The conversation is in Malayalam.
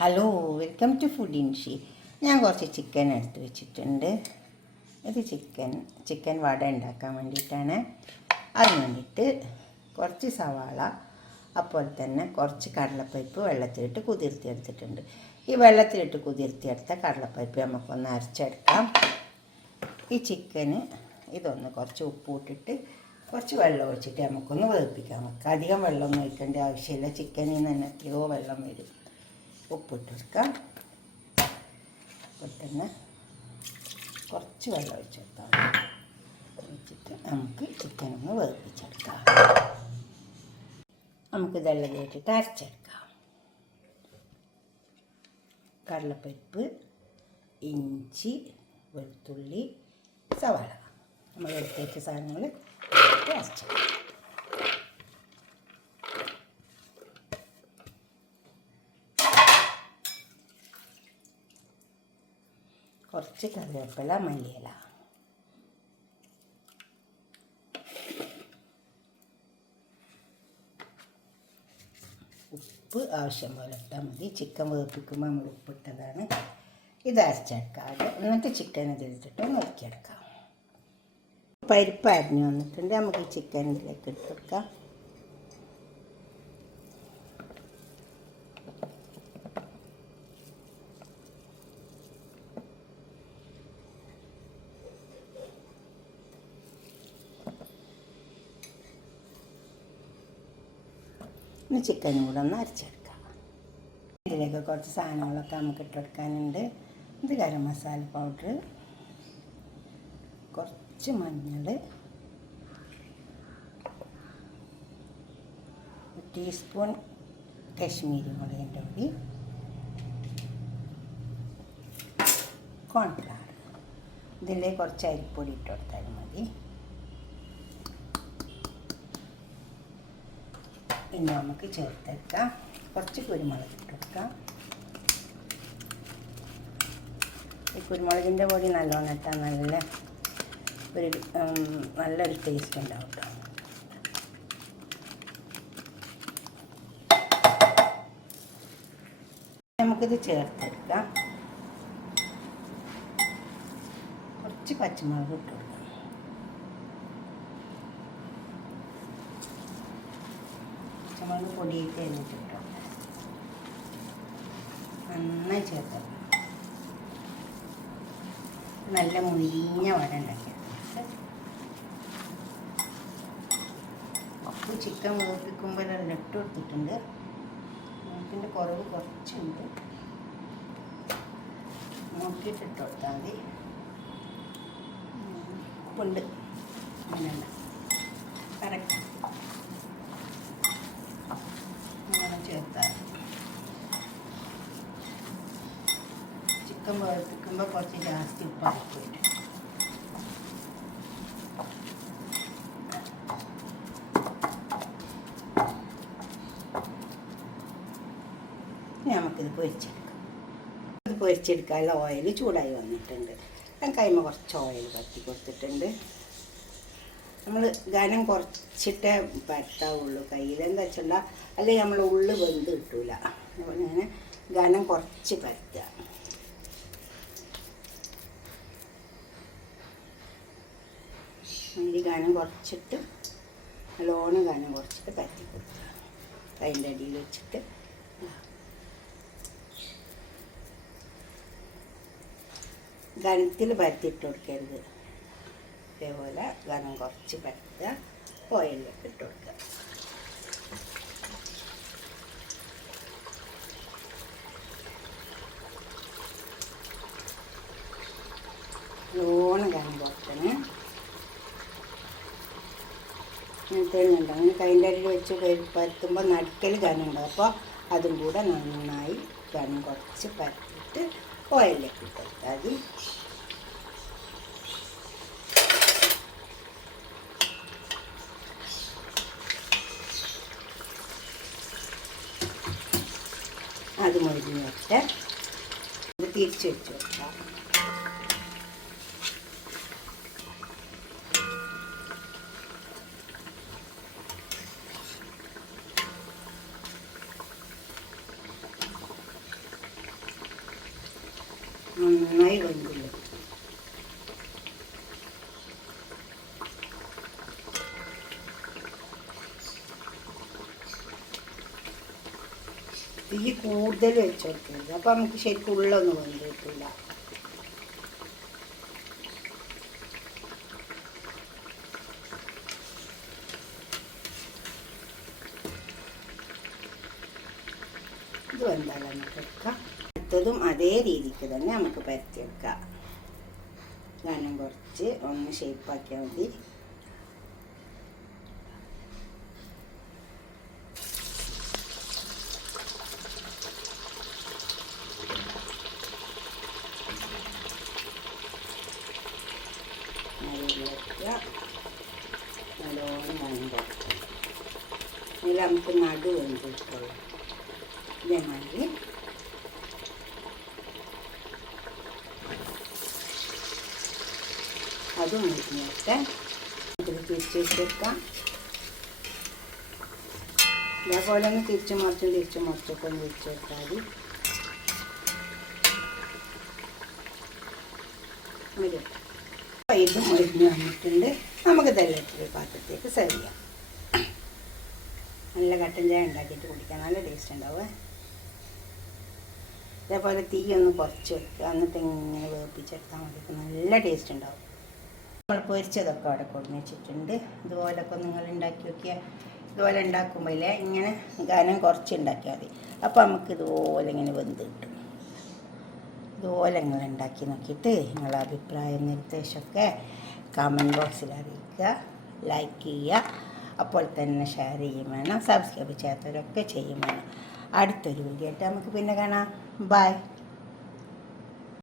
Hello, welcome to food Inshi. ഞാൻ കുറച്ച് ചിക്കൻ എടുത്ത് വെച്ചിട്ടുണ്ട്. ഇത് ചിക്കൻ വട ഉണ്ടാക്കാൻ വേണ്ടിയിട്ടാണ്. അതിന് വേണ്ടിയിട്ട് കുറച്ച് സവാള, അതുപോലെ തന്നെ കുറച്ച് കടലപ്പരിപ്പ് വെള്ളത്തിലിട്ട് കുതിർത്തിയെടുത്തിട്ടുണ്ട്. ഈ വെള്ളത്തിലിട്ട് കുതിർത്തിയെടുത്ത കടലപ്പരിപ്പ് നമുക്കൊന്ന് അരച്ചെടുക്കാം. ഈ ചിക്കന് ഇതൊന്ന് കുറച്ച് ഉപ്പിട്ടിട്ട് കുറച്ച് വെള്ളം ഒഴിച്ചിട്ട് നമുക്കൊന്ന് വേവിപ്പിക്കാൻ വെക്കാം. അധികം വെള്ളമൊന്നും ഒഴിക്കേണ്ട ആവശ്യമില്ല. ചിക്കനിൽ നിന്ന് തന്നെ എത്രയോ വെള്ളം വരും. ഉപ്പിട്ട് കൊടുക്കാം. അപ്പോൾ തന്നെ കുറച്ച് വെള്ളം ഒഴിച്ച് കൊടുക്കാം. ഒഴിച്ചിട്ട് നമുക്ക് ചിക്കൻ ഒന്ന് വേവിപ്പിച്ചെടുക്കാം. നമുക്കിതെല്ലാം കേട്ടിട്ട് അരച്ചെടുക്കാം. കടലപ്പരിപ്പ്, ഇഞ്ചി, വെളുത്തുള്ളി, സവാള നമ്മൾ എടുത്തേച്ച സാധനങ്ങൾ അരച്ചെടുക്കാം. കുറച്ച് കറിവേപ്പില, മല്ലിയില, ഉപ്പ് ആവശ്യം പോലെ ഇട്ടാൽ മതി. ചിക്കൻ വേവിപ്പിക്കുമ്പോൾ നമ്മൾ ഉപ്പിട്ടതാണ്. ഇത് അരച്ചെടുക്കാം. എന്നിട്ട് ചിക്കൻ ഇതിലിട്ടിട്ട് നോക്കിയെടുക്കാം. പരിപ്പ് അരിഞ്ഞ് വന്നിട്ടുണ്ട്. നമുക്ക് ഈ ചിക്കൻ ഇതിലേക്ക് ഇട്ട് കൊടുക്കാം. ഇനി ചിക്കനും കൂടെ ഒന്ന് അരച്ചെടുക്കാം. ഇതിലേക്ക് കുറച്ച് സാധനങ്ങളൊക്കെ നമുക്ക് ഇട്ടെടുക്കാനുണ്ട്. ഇത് ഗരം മസാല പൗഡർ, കുറച്ച് മഞ്ഞൾ, ടീസ്പൂൺ കശ്മീരി മുളകിൻ്റെ പൊടി, കോൺഫ്ലവർ. ഇതിലേക്ക് കുറച്ച് അരിപ്പൊടി ഇട്ട് കൊടുത്താലും മതി. ഇനി നമുക്ക് ചേർത്തെടുക്കാം. കുറച്ച് കുരുമുളക് ഇട്ട് കൊടുക്കാം. ഈ കുരുമുളകിൻ്റെ പൊടി നല്ലോണം ഇട്ടാൽ നല്ലൊരു ടേസ്റ്റ് ഉണ്ടാവും കേട്ടോ. നമുക്കിത് ചേർത്തെടുക്കാം. കുറച്ച് പച്ചമുളക് ഇട്ട് കൊടുക്കാം. പച്ചമുളക് പൊടിയിട്ട് എഴുതിട്ടോ നന്നായി ചേർത്ത് നല്ല മുരിഞ്ഞ വട ഉണ്ടാക്കിയെടുത്ത് ഉപ്പ് ചിക്കൻ വേവിപ്പിക്കുമ്പോൾ എല്ലാം ഇട്ട് കൊടുത്തിട്ടുണ്ട്. ഉപ്പിൻ്റെ കുറവ് കുറച്ചുണ്ട്. നോക്കിയിട്ട് ഇട്ട് കൊടുത്താൽ മതി. ഉപ്പുണ്ട് അങ്ങനെയല്ല കറക്റ്റ് അങ്ങനെ ചേർത്താൽ. ചിക്കൻ വേവിപ്പിക്കുമ്പോൾ കുറച്ച് ജാസ്തി ഉപ്പാക്കിയിട്ട് നമുക്കിത് പൊരിച്ചെടുക്കാം. ഇത് പൊരിച്ചെടുക്കാനുള്ള ഓയിൽ ചൂടായി വന്നിട്ടുണ്ട്. ഞാൻ കൈമ കുറച്ച് ഓയിൽ കത്തി കൊടുത്തിട്ടുണ്ട്. നമ്മൾ ഘനം കുറച്ചിട്ടേ പരത്താവുള്ളൂ കയ്യിൽ. എന്താ വെച്ചാൽ അല്ലെങ്കിൽ നമ്മൾ ഉള്ളു വെന്ത് കിട്ടൂല. അപ്പോൾ ഞാൻ ഘനം കുറച്ച് പരത്തുക. ഈ ഘനം കുറച്ചിട്ട് നല്ലോണം ഘനം കുറച്ചിട്ട് പരത്തി കൊടുക്കുക. അതിൻ്റെ അടിയിൽ വെച്ചിട്ട് ഘനത്തിൽ പരത്തിയിട്ട് കൊടുക്കരുത്. ഇതേപോലെ ഘനം കുറച്ച് പരത്തുക. ഓയിലിലേക്ക് ഇട്ട് കൊടുക്കുക. നല്ലോണം ഘനം കുറക്കണം. തേങ്ങുണ്ട് അങ്ങനെ കൈൻ്റെ അടിയിൽ വെച്ച് പരത്തുമ്പോൾ നടുക്കൽ ഘനം ഉണ്ടാവും. അപ്പോൾ അതും കൂടെ നന്നായി ഘനം കുറച്ച് പരത്തിയിട്ട് ഓയിലിലേക്ക് ഇട്ട് കൊടുത്താൽ മതി. അത് മുഴുവൻ വെച്ച് ഇത് തിരിച്ച് വെച്ച് വെക്കാം. നന്നായി വെന്തുള്ളൂ. തീ കൂടുതൽ വെച്ച് കൊടുക്കരുത്, അപ്പം നമുക്ക് ശരിക്കും ഉള്ളൊന്നും വെന്ത് കിട്ടില്ല. ഇത് വെന്താലും നമുക്ക് എടുക്കാം. അടുത്തതും അതേ രീതിക്ക് തന്നെ നമുക്ക് പരത്തിയെടുക്കാം. ഘനം കുറച്ച് ഒന്ന് ഷേപ്പാക്കിയാൽ മതി. നല്ലോണം ഘനം കുറച്ച് അതിൽ നമുക്ക് നടു വെന്തിട്ടുള്ളൂ. ഇതേമാതിരി അതും മുരിഞ്ഞിട്ട് ഇത് തിരിച്ച് വെച്ചെടുക്കാം. ഇതേപോലെ ഒന്ന് തിരിച്ചു മറിച്ചൊക്കെ ഒന്ന് വെച്ചെടുത്താൽ മതി. ഇത് മുരിഞ്ഞ് വന്നിട്ടുണ്ട്. നമുക്ക് ഇതെല്ലാം പാത്രത്തേക്ക് സെർവ് ചെയ്യാം. നല്ല കട്ടൻ ചായ ഉണ്ടാക്കിയിട്ട് കുടിക്കാൻ നല്ല ടേസ്റ്റ് ഉണ്ടാവുക. ഇതേപോലെ തീ ഒന്ന് കുറച്ച് വെക്കുക, എന്നിട്ട് ഇങ്ങനെ വേപ്പിച്ചെടുത്താൽ മതി. നല്ല ടേസ്റ്റ് ഉണ്ടാവും. നമ്മൾ പൊരിച്ചതൊക്കെ അവിടെ കൊടുന്ന് വെച്ചിട്ടുണ്ട്. ഇതുപോലൊക്കെ നിങ്ങൾ ഉണ്ടാക്കി നോക്കിയാൽ, ഇതുപോലെ ഉണ്ടാക്കുമ്പോൾ ഇങ്ങനെ ഘനം കുറച്ച് ഉണ്ടാക്കിയാൽ മതി. അപ്പോൾ നമുക്ക് ഇതുപോലെ ഇങ്ങനെ വെന്ത് കിട്ടും. ഇതുപോലെ നിങ്ങൾ ഉണ്ടാക്കി നോക്കിയിട്ട് നിങ്ങളുടെ അഭിപ്രായം നിർദ്ദേശമൊക്കെ കമൻറ്റ് ബോക്സിൽ അറിയിക്കുക, ലൈക്ക് ചെയ്യുക, അപ്പോൾ തന്നെ ഷെയർ ചെയ്യും വേണം. സബ്സ്ക്രൈബ് ചെയ്യാത്തവരൊക്കെ ചെയ്യും വേണം. അടുത്തൊരു വീഡിയോ ആയിട്ട് നമുക്ക് പിന്നെ കാണാം. ബൈ.